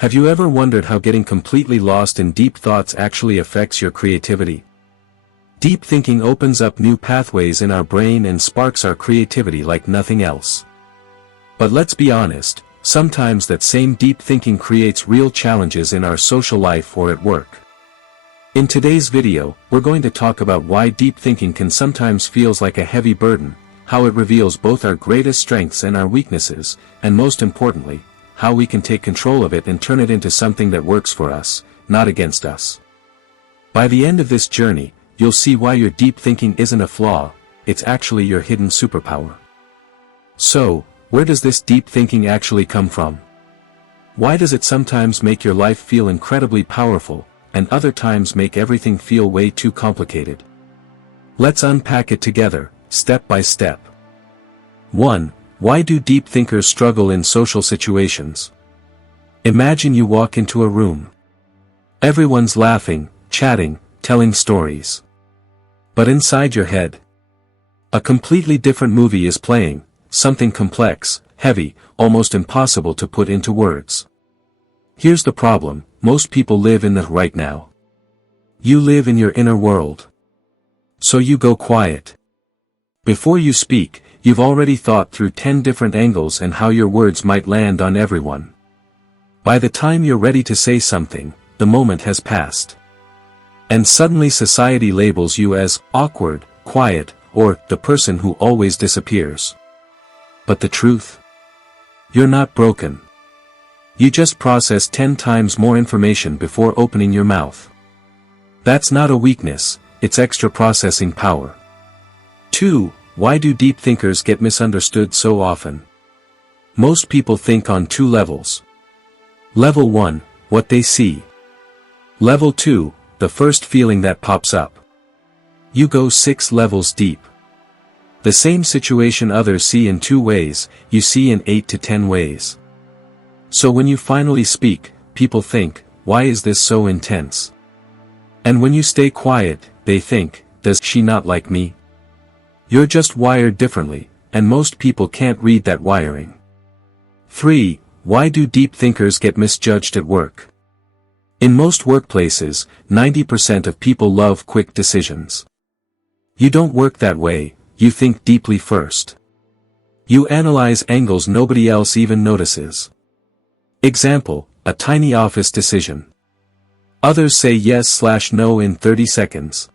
Have you ever wondered how getting completely lost in deep thoughts actually affects your creativity? Deep thinking opens up new pathways in our brain and sparks our creativity like nothing else. But let's be honest, sometimes that same deep thinking creates real challenges in our social life or at work. In today's video, we're going to talk about why deep thinking can sometimes feel like a heavy burden, how it reveals both our greatest strengths and our weaknesses, and most importantly, how we can take control of it and turn it into something that works for us, not against us. By the end of this journey, you'll see why your deep thinking isn't a flaw, it's actually your hidden superpower. So, where does this deep thinking actually come from? Why does it sometimes make your life feel incredibly powerful, and other times make everything feel way too complicated? Let's unpack it together, step by step. 1. Why do deep thinkers struggle in social situations? Imagine you walk into a room. Everyone's laughing, chatting, telling stories. But inside your head, a completely different movie is playing, something complex, heavy, almost impossible to put into words. Here's the problem, most people live in the right now. You live in your inner world. So you go quiet. Before you speak, you've already thought through 10 different angles and how your words might land on everyone. By the time you're ready to say something, the moment has passed. And suddenly society labels you as awkward, quiet, or the person who always disappears. But the truth? You're not broken. You just process 10 times more information before opening your mouth. That's not a weakness, it's extra processing power. 2. Why do deep thinkers get misunderstood so often? Most people think on two levels. Level 1, what they see. Level 2, the first feeling that pops up. You go 6 levels deep. The same situation others see in 2 ways, you see in 8 to 10 ways. So when you finally speak, people think, why is this so intense? And when you stay quiet, they think, does she not like me? You're just wired differently, and most people can't read that wiring. 3. Why do deep thinkers get misjudged at work? In most workplaces, 90% of people love quick decisions. You don't work that way, you think deeply first. You analyze angles nobody else even notices. Example, a tiny office decision. Others say yes/no in 30 seconds.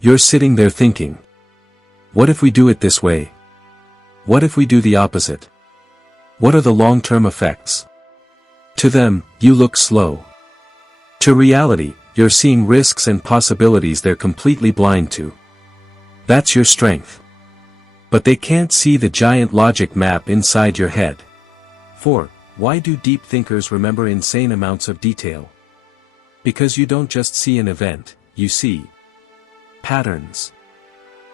You're sitting there thinking, what if we do it this way? What if we do the opposite? What are the long-term effects? To them, you look slow. To reality, you're seeing risks and possibilities they're completely blind to. That's your strength. But they can't see the giant logic map inside your head. 4. Why do deep thinkers remember insane amounts of detail? Because you don't just see an event, you see patterns.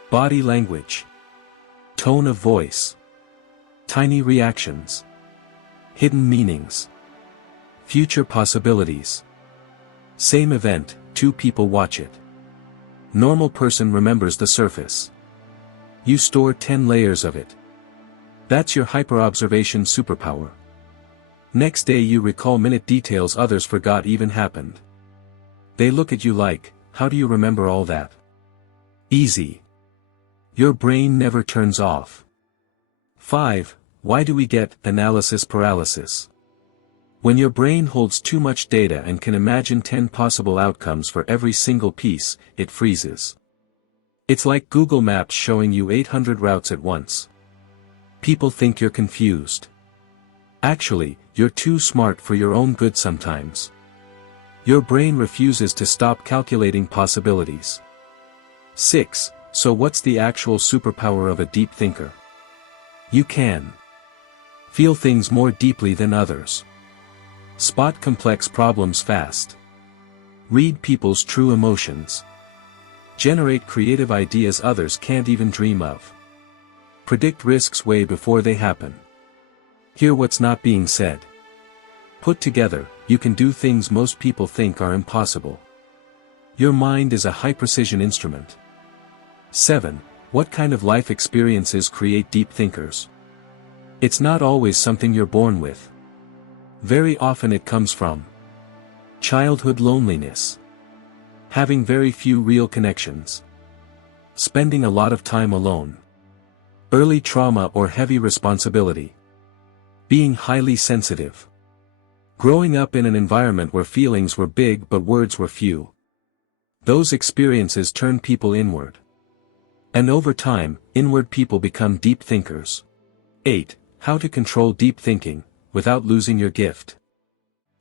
Body language. Tone of voice. Tiny reactions. Hidden meanings. Future possibilities. Same event, 2 people watch it. Normal person remembers the surface. You store 10 layers of it. That's your hyper-observation superpower. Next day you recall minute details others forgot even happened. They look at you like, how do you remember all that? Easy. Your brain never turns off. 5. Why do we get analysis paralysis? When your brain holds too much data and can imagine 10 possible outcomes for every single piece, it freezes. It's like Google Maps showing you 800 routes at once. People think you're confused. Actually, you're too smart for your own good sometimes. Your brain refuses to stop calculating possibilities. 6. So what's the actual superpower of a deep thinker? You can feel things more deeply than others. Spot complex problems fast. Read people's true emotions. Generate creative ideas others can't even dream of. Predict risks way before they happen. Hear what's not being said. Put together, you can do things most people think are impossible. Your mind is a high-precision instrument. 7. What kind of life experiences create deep thinkers? It's not always something you're born with. Very often it comes from childhood loneliness, having very few real connections, spending a lot of time alone, early trauma or heavy responsibility, being highly sensitive, growing up in an environment where feelings were big but words were few. Those experiences turn people inward. And over time, inward people become deep thinkers. 8. How to control deep thinking, without losing your gift.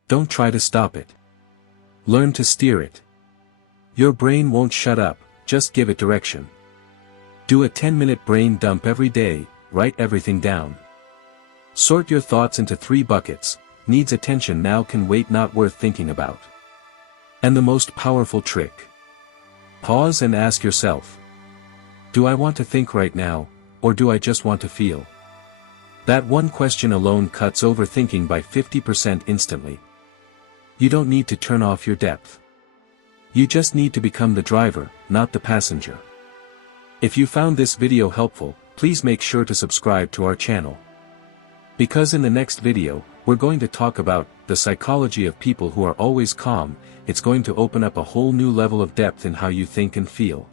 Don't try to stop it. Learn to steer it. Your brain won't shut up, just give it direction. Do a 10-minute brain dump every day, write everything down. Sort your thoughts into 3 buckets, needs attention now, can wait, not worth thinking about. And the most powerful trick. Pause and ask yourself. Do I want to think right now, or do I just want to feel? That one question alone cuts overthinking by 50% instantly. You don't need to turn off your depth. You just need to become the driver, not the passenger. If you found this video helpful, please make sure to subscribe to our channel. Because in the next video, we're going to talk about the psychology of people who are always calm. It's going to open up a whole new level of depth in how you think and feel.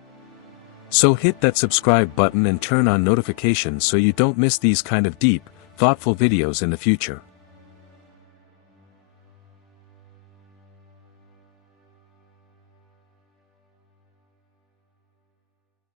So hit that subscribe button and turn on notifications so you don't miss these kind of deep, thoughtful videos in the future.